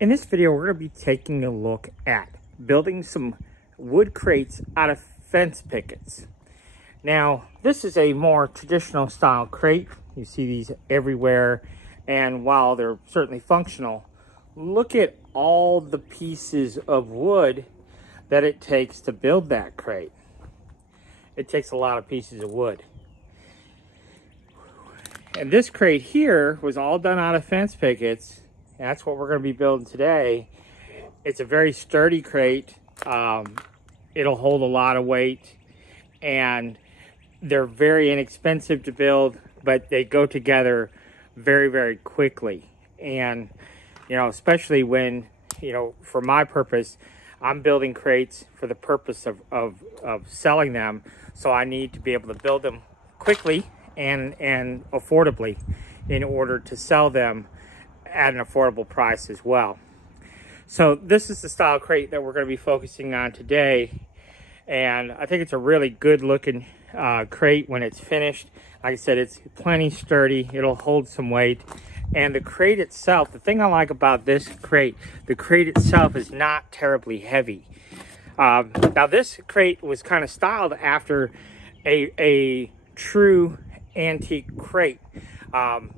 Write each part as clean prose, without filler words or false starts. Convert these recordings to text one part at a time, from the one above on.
In this video, we're going to be taking a look at building some wood crates out of fence pickets. Now, this is a more traditional style crate. You see these everywhere, and while they're certainly functional, look at all the pieces of wood that it takes to build that crate. It takes a lot of pieces of wood. And this crate here was all done out of fence pickets. That's what we're going to be building today. It's a very sturdy crate. It'll hold a lot of weight, and they're very inexpensive to build, but they go together very, very quickly. And, you know, especially when, you know, for my purpose, I'm building crates for the purpose of selling them. So I need to be able to build them quickly and affordably in order to sell them at an affordable price as well. So this is the style crate that we're going to be focusing on today, and I think it's a really good looking crate when it's finished. Like I said, it's plenty sturdy. It'll hold some weight, and the crate itself, the thing I like about this crate, the crate itself is not terribly heavy. Now this crate was kind of styled after a true antique crate.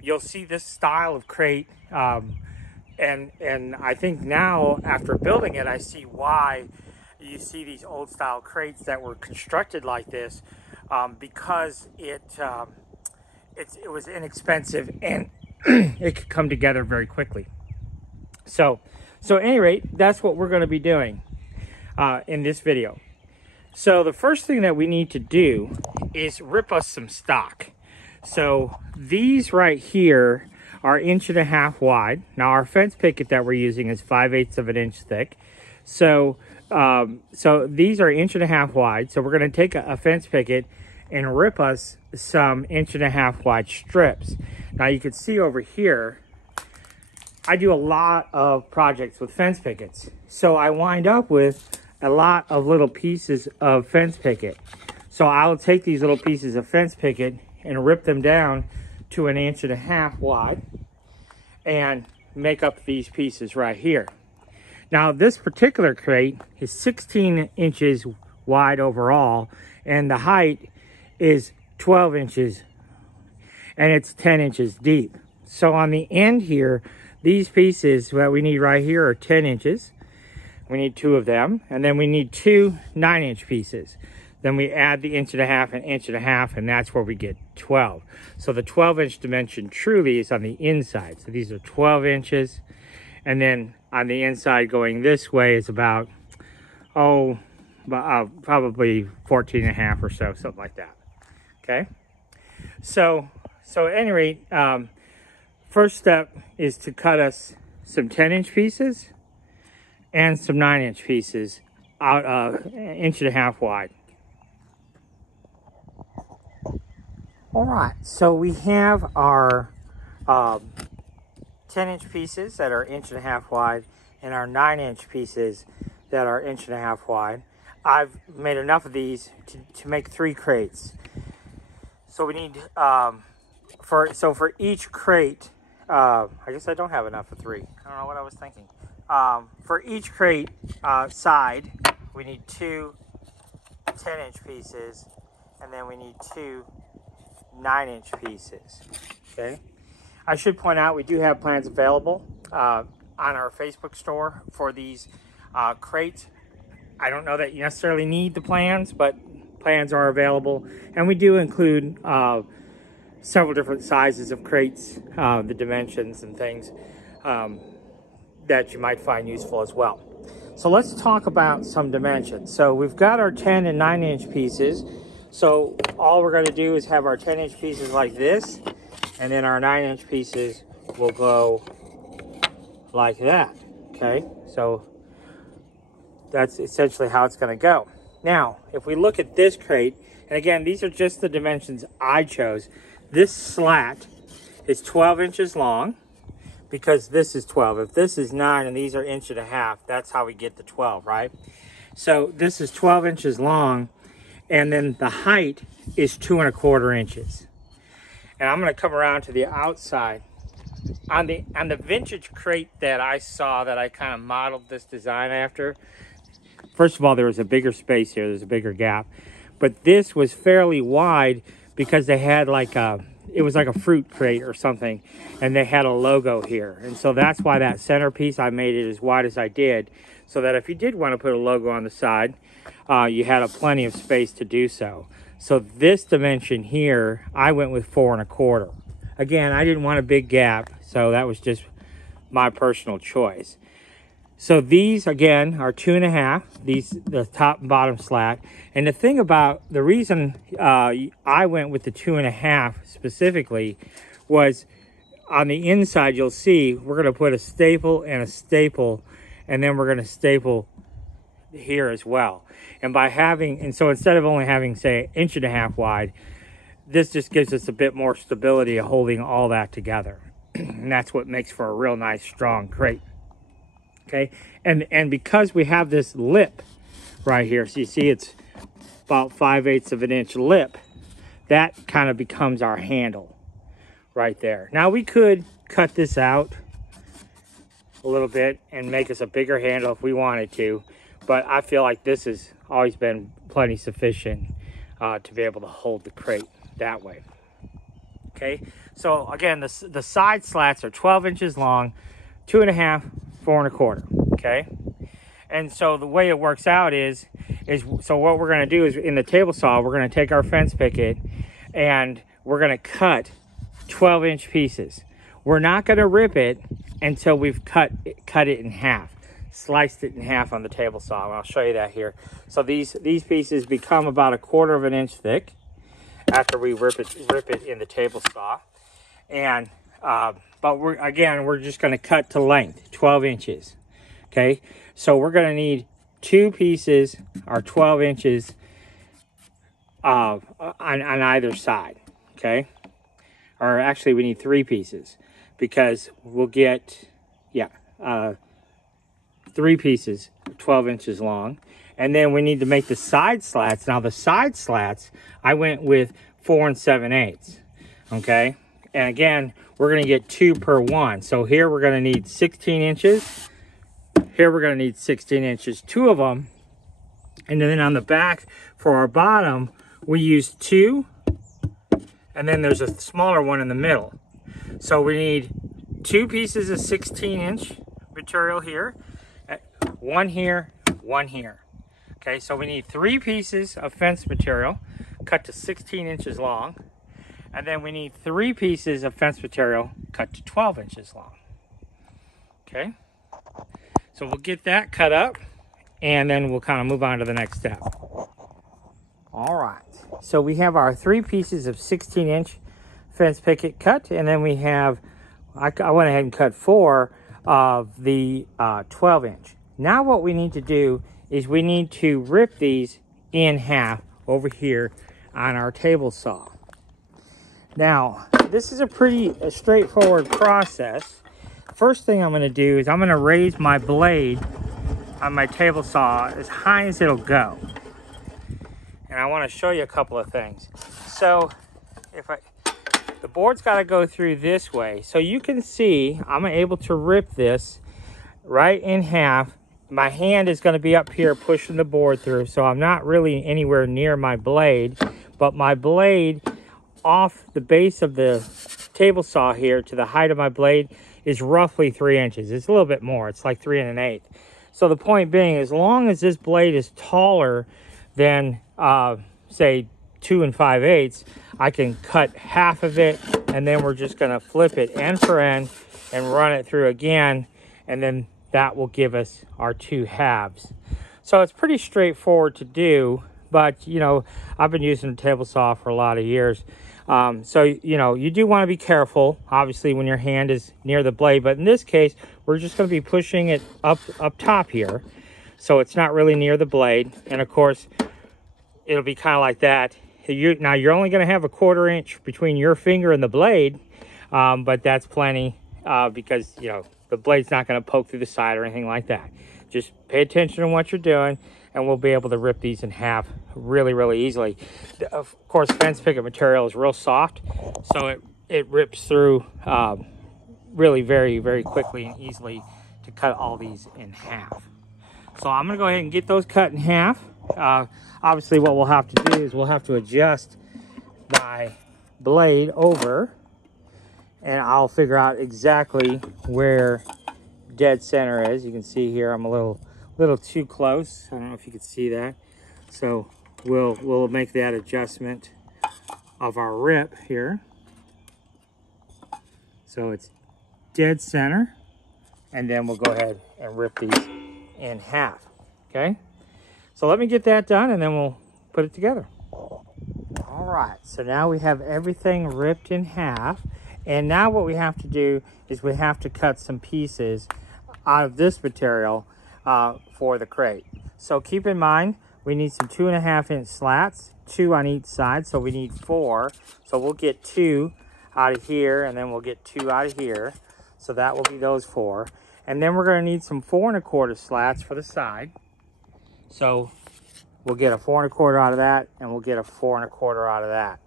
You'll see this style of crate, and I think now after building it, I see why you see these old style crates that were constructed like this, because it was inexpensive and it could come together very quickly. So at any rate, that's what we're going to be doing in this video. So the first thing that we need to do is rip us some stock. So these right here are 1.5 inches wide. Now our fence picket that we're using is 5/8 of an inch thick. So these are 1.5 inches wide. So we're going to take a fence picket and rip us some 1.5 inch wide strips. Now you can see over here, I do a lot of projects with fence pickets. So I wind up with a lot of little pieces of fence picket. So I'll take these little pieces of fence picket and rip them down to 1.5 inches wide and make up these pieces right here. Now this particular crate is 16 inches wide overall, and the height is 12 inches, and it's 10 inches deep. So on the end here, these pieces that we need right here are 10 inches. We need 2 of them, and then we need 2 9-inch pieces. Then we add the 1.5 inches and 1.5 inches, and that's where we get 12. So the 12-inch dimension truly is on the inside. So these are 12 inches. And then on the inside going this way is about, probably 14.5 or so, something like that. Okay? So at any rate, first step is to cut us some 10-inch pieces and some 9-inch pieces out 1.5 inches wide. All right, so we have our 10-inch pieces that are 1.5 inches wide and our 9-inch pieces that are 1.5 inches wide. I've made enough of these to make 3 crates. So we need, for each crate, I guess I don't have enough for 3. I don't know what I was thinking. For each crate side, we need 2 10-inch pieces, and then we need 2 9-inch pieces. Okay, I should point out we do have plans available on our Facebook store for these crates. I don't know that you necessarily need the plans, but plans are available, and we do include several different sizes of crates, the dimensions and things that you might find useful as well. So let's talk about some dimensions. So we've got our 10 and 9-inch pieces. So all we're going to do is have our 10-inch pieces like this, and then our 9-inch pieces will go like that. Okay, so that's essentially how it's going to go. Now, if we look at this crate, and again, these are just the dimensions I chose. This slat is 12 inches long because this is 12. If this is 9 and these are 1.5 inches, that's how we get the 12, right? So this is 12 inches long, and then the height is 2.25 inches. And I'm going to come around to the outside on the vintage crate that I saw, that I kind of modeled this design after, first of all, there was a bigger space here. There's a bigger gap. But this was fairly wide because they had like it was like a fruit crate or something, and they had a logo here. And so that's why that centerpiece, I made it as wide as I did, so that if you did want to put a logo on the side, you had plenty of space to do so. So this dimension here, I went with 4 1/4. Again, I didn't want a big gap, so that was just my personal choice. So these, again, are 2 1/2, the top and bottom slat. And the thing about, the reason I went with the 2 1/2 specifically was on the inside, you'll see, we're gonna put a staple, and then we're gonna staple here as well. And by having, and so instead of only having, say, 1 1/2 wide, this just gives us a bit more stability of holding all that together. And that's what makes for a real nice, strong crate. Okay, and because we have this lip right here, so you see it's about 5/8 of an inch lip, that kind of becomes our handle right there. Now we could cut this out a little bit and make us a bigger handle if we wanted to, but I feel like this has always been plenty sufficient to be able to hold the crate that way. Okay, so again, the side slats are 12 inches long, 2 1/2, 4 1/4. Okay, and so the way it works out is so what we're going to do is, in the table saw, we're going to take our fence picket and we're going to cut 12-inch pieces. We're not going to rip it until we've cut it in half, sliced it in half on the table saw, and I'll show you that here. So these pieces become about 1/4 of an inch thick after we rip it in the table saw. And but we're just going to cut to length, 12 inches. Okay, so we're going to need 2 pieces or 12 inches on either side. Okay, or actually we need 3 pieces, because we'll get 3 pieces 12 inches long. And then we need to make the side slats. Now the side slats, I went with 4 7/8. Okay, and again, we're going to get 2 per one. So here we're going to need 16 inches. Here we're going to need 16 inches, 2 of them. And then on the back for our bottom, we use 2. And then there's a smaller one in the middle. So we need 2 pieces of 16-inch material here. 1 here, 1 here. Okay, so we need 3 pieces of fence material cut to 16 inches long. And then we need 3 pieces of fence material cut to 12 inches long. Okay, so we'll get that cut up, and then we'll kind of move on to the next step. All right, so we have our 3 pieces of 16-inch fence picket cut, and then we have, I went ahead and cut 4 of the 12-inch. Now what we need to do is we need to rip these in half over here on our table saw. Now, this is a pretty straightforward process. First thing I'm going to do is I'm going to raise my blade on my table saw as high as it'll go. And I want to show you a couple of things. So, the board's got to go through this way. So you can see I'm able to rip this right in half. My hand is going to be up here pushing the board through, so I'm not really anywhere near my blade, but my blade off the base of the table saw here to the height of my blade is roughly 3 inches. It's a little bit more. It's like 3 1/8. So the point being, as long as this blade is taller than say 2 5/8, I can cut half of it, and then we're just going to flip it end for end and run it through again, and then that will give us our 2 halves. So it's pretty straightforward to do, but you know, I've been using a table saw for a lot of years. So, you know, you do want to be careful, obviously, when your hand is near the blade. But in this case, we're just going to be pushing it up top here. So it's not really near the blade. And, of course, it'll be kind of like that. Now, you're only going to have 1/4 inch between your finger and the blade. But that's plenty because, you know, the blade's not going to poke through the side or anything like that. Just pay attention to what you're doing, and we'll be able to rip these in half really, really easily. Of course, fence picket material is real soft, so it rips through really very, very quickly and easily to cut all these in half. So I'm gonna go ahead and get those cut in half. Obviously what we'll have to do is we'll have to adjust my blade over, and I'll figure out exactly where dead center is. You can see here I'm a little too close. I don't know if you can see that. So we'll make that adjustment of our rip here. So it's dead center, and then we'll go ahead and rip these in half. Okay, so let me get that done and then we'll put it together. All right, so now we have everything ripped in half, and now what we have to do is we have to cut some pieces out of this material for the crate. So keep in mind, we need some 2.5-inch slats, 2 on each side, so we need 4. So we'll get 2 out of here, and then we'll get 2 out of here. So that will be those 4. And then we're going to need some 4 1/4 slats for the side. So we'll get a 4 1/4 out of that, and we'll get a 4 1/4 out of that.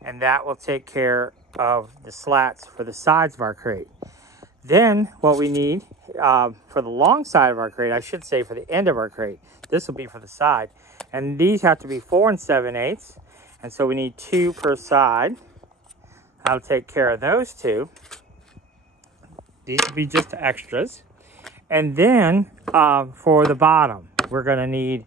And that will take care of the slats for the sides of our crate. Then what we need for the long side of our crate, I should say for the end of our crate, this will be for the side. And these have to be 4 7/8. And so we need 2 per side. I'll take care of those 2. These will be just extras. And then for the bottom, we're going to need,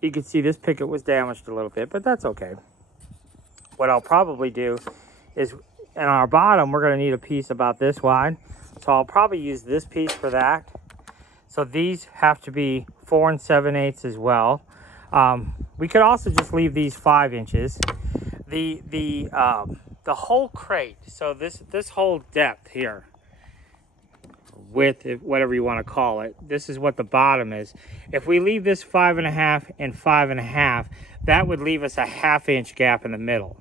you can see this picket was damaged a little bit, but that's okay. What I'll probably do is, in our bottom, we're going to need a piece about this wide. So I'll probably use this piece for that. So these have to be 4 7/8 as well. We could also just leave these 5 inches. The whole crate, so this whole depth here, width, whatever you want to call it, this is what the bottom is. If we leave this 5.5 and 5.5, that would leave us a 1/2 inch gap in the middle.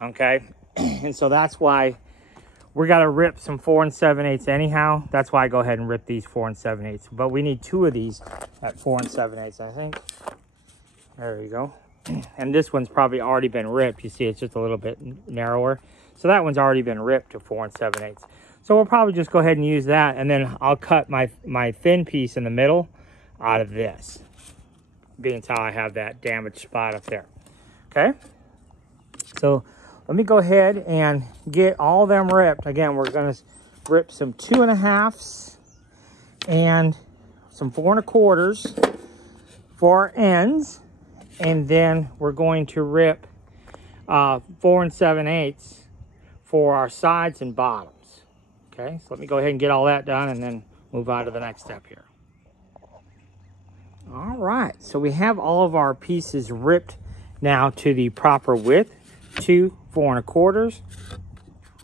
Okay, and so that's why we got to rip some 4 7/8 anyhow. That's why I go ahead and rip these 4 7/8. But we need 2 of these at 4 7/8, I think. There you go. And this one's probably already been ripped. You see it's just a little bit narrower. So that one's already been ripped to 4 7/8. So we'll probably just go ahead and use that, and then I'll cut my thin piece in the middle out of this, being how I have that damaged spot up there. Okay, so let me go ahead and get all of them ripped. Again, we're going to rip some 2.5s and some 4 1/4s for our ends. And then we're going to rip 4 7/8 for our sides and bottoms. Okay, so let me go ahead and get all that done and then move on to the next step here. All right, so we have all of our pieces ripped now to the proper width, 2 4 1/4s.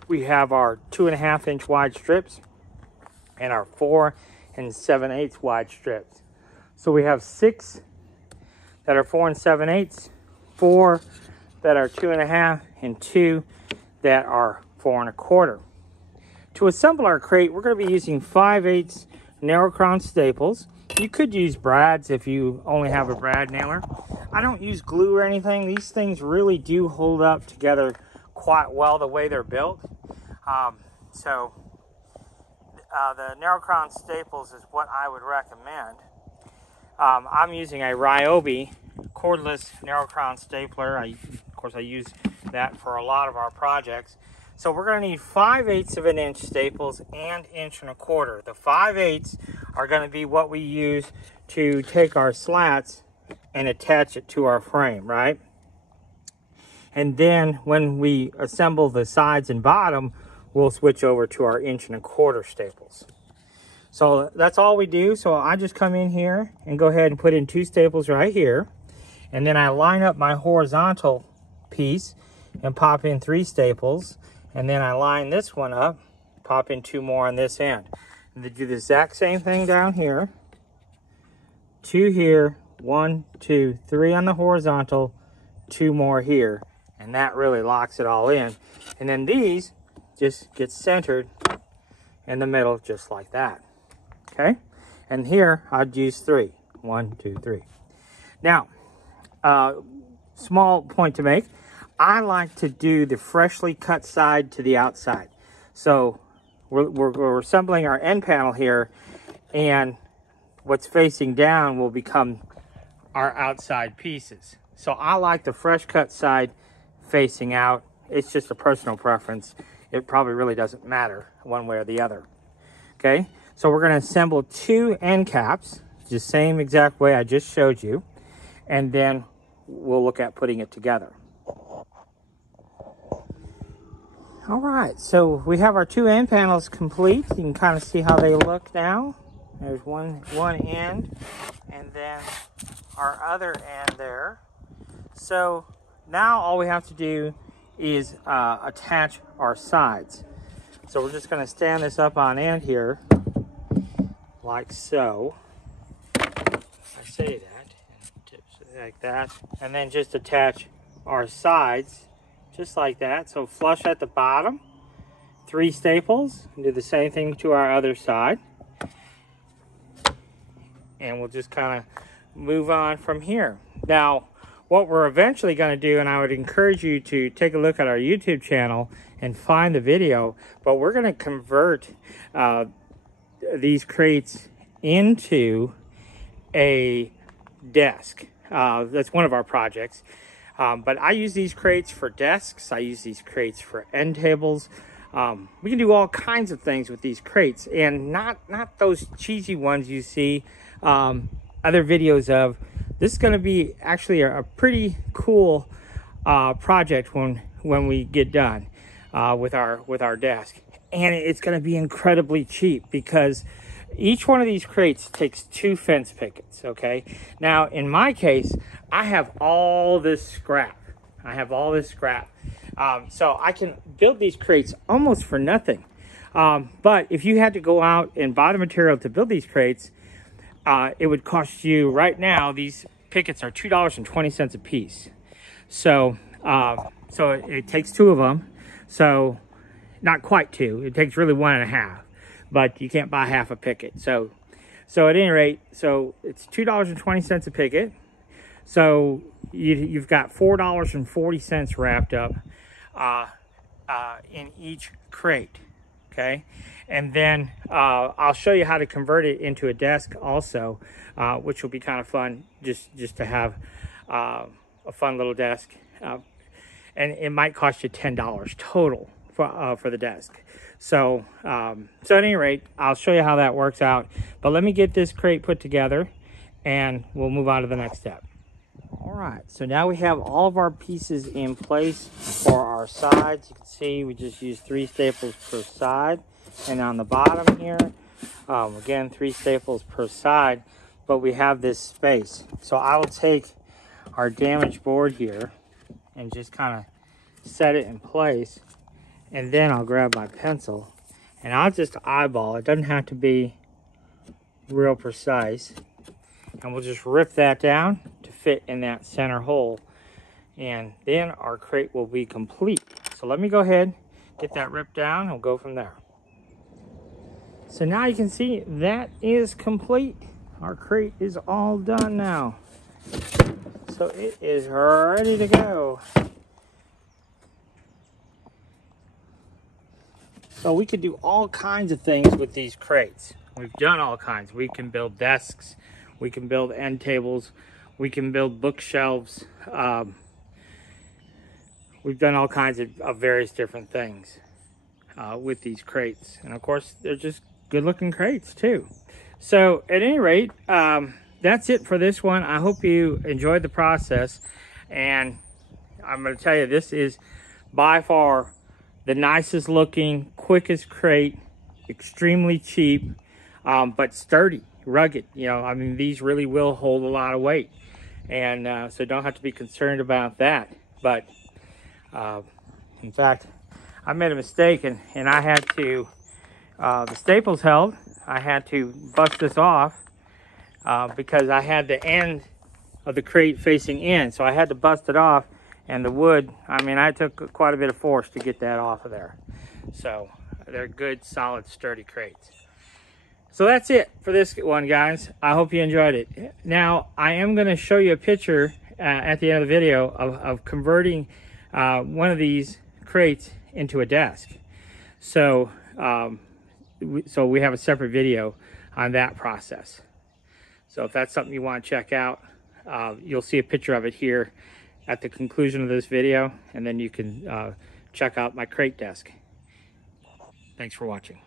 We have our 2.5-inch wide strips and our 4 7/8 wide strips. So we have 6 that are 4 7/8, 4 that are 2.5, and 2 that are 4 1/4. To assemble our crate, we're going to be using 5/8 narrow crown staples. You could use brads if you only have a brad nailer. I don't use glue or anything. These things really do hold up together quite well the way they're built. The narrow crown staples is what I would recommend. I'm using a Ryobi cordless narrow crown stapler. Of course, I use that for a lot of our projects. So we're going to need 5/8 of an inch staples and 1 1/4. The 5/8 are going to be what we use to take our slats and attach it to our frame, right? And then when we assemble the sides and bottom, we'll switch over to our 1 1/4 staples. So that's all we do. So I just come in here and go ahead and put in 2 staples right here. And then I line up my horizontal piece and pop in 3 staples. And then I line this one up, pop in 2 more on this end. And then do the exact same thing down here. 2 here, 1, 2, 3 on the horizontal, 2 more here. And that really locks it all in. And then these just get centered in the middle just like that. Okay, and here I'd use 3. 1, 2, 3. Now, small point to make. I like to do the freshly cut side to the outside. So we're assembling our end panel here, and what's facing down will become our outside pieces. So I like the fresh cut side facing out. It's just a personal preference. It probably really doesn't matter one way or the other. Okay, so we're going to assemble 2 end caps, the same exact way I just showed you, and then we'll look at putting it together. All right, so we have our 2 end panels complete. You can kind of see how they look now. There's one end, and then our other end there. So now all we have to do is attach our sides. So we're just going to stand this up on end here, like so. I say that, and tips like that, and then just attach our sides just like that. So flush at the bottom, 3 staples, and do the same thing to our other side. And we'll just kind of move on from here. Now, what we're eventually going to do, and I would encourage you to take a look at our YouTube channel and find the video, but we're going to convert these crates into a desk. That's one of our projects. But I use these crates for desks. I use these crates for end tables. We can do all kinds of things with these crates, and not those cheesy ones you see other videos of. This is going to be actually a pretty cool project when we get done with our desk, and it's going to be incredibly cheap because each one of these crates takes 2 fence pickets. Okay, now in my case, I have all this scrap. So I can build these crates almost for nothing. But if you had to go out and buy the material to build these crates, it would cost you, right now, these pickets are $2.20 a piece. So it takes 2 of them. So not quite 2. It takes really 1.5. But you can't buy half a picket. So at any rate, so it's $2.20 a picket. So you've got $4.40 wrapped up in each crate. Okay, and then I'll show you how to convert it into a desk also, which will be kind of fun, just to have a fun little desk, and it might cost you $10 total for the desk. So at any rate, I'll show you how that works out. But let me get this crate put together, and we'll move on to the next step. All right, so now we have all of our pieces in place for our sides. You can see we just used 3 staples per side, and on the bottom here, again, 3 staples per side, but we have this space. So I will take our damaged board here and just kind of set it in place, and then I'll grab my pencil and I'll just eyeball. It doesn't have to be real precise, and we'll just rip that down to fit in that center hole, and then our crate will be complete. So let me go ahead, get that ripped down, and we'll go from there. So now you can see that is complete. Our crate is all done now. So it is ready to go. So we could do all kinds of things with these crates. We've done all kinds. We can build desks, we can build end tables, we can build bookshelves. We've done all kinds of various different things with these crates. And of course, they're just good looking crates too. So at any rate, that's it for this one. I hope you enjoyed the process. And I'm going to tell you, this is by far the nicest looking, quickest crate, extremely cheap, but sturdy, rugged. You know, I mean, these really will hold a lot of weight. And so don't have to be concerned about that. But in fact, I made a mistake, and I had to, the staples held. I had to bust this off because I had the end of the crate facing in. So I had to bust it off, and the wood, I mean, I took quite a bit of force to get that off of there. So they're good, solid, sturdy crates. So that's it for this one, guys. I hope you enjoyed it. Now, I am going to show you a picture at the end of the video of converting one of these crates into a desk. So, so we have a separate video on that process. So if that's something you want to check out, you'll see a picture of it here at the conclusion of this video, and then you can check out my crate desk. Thanks for watching.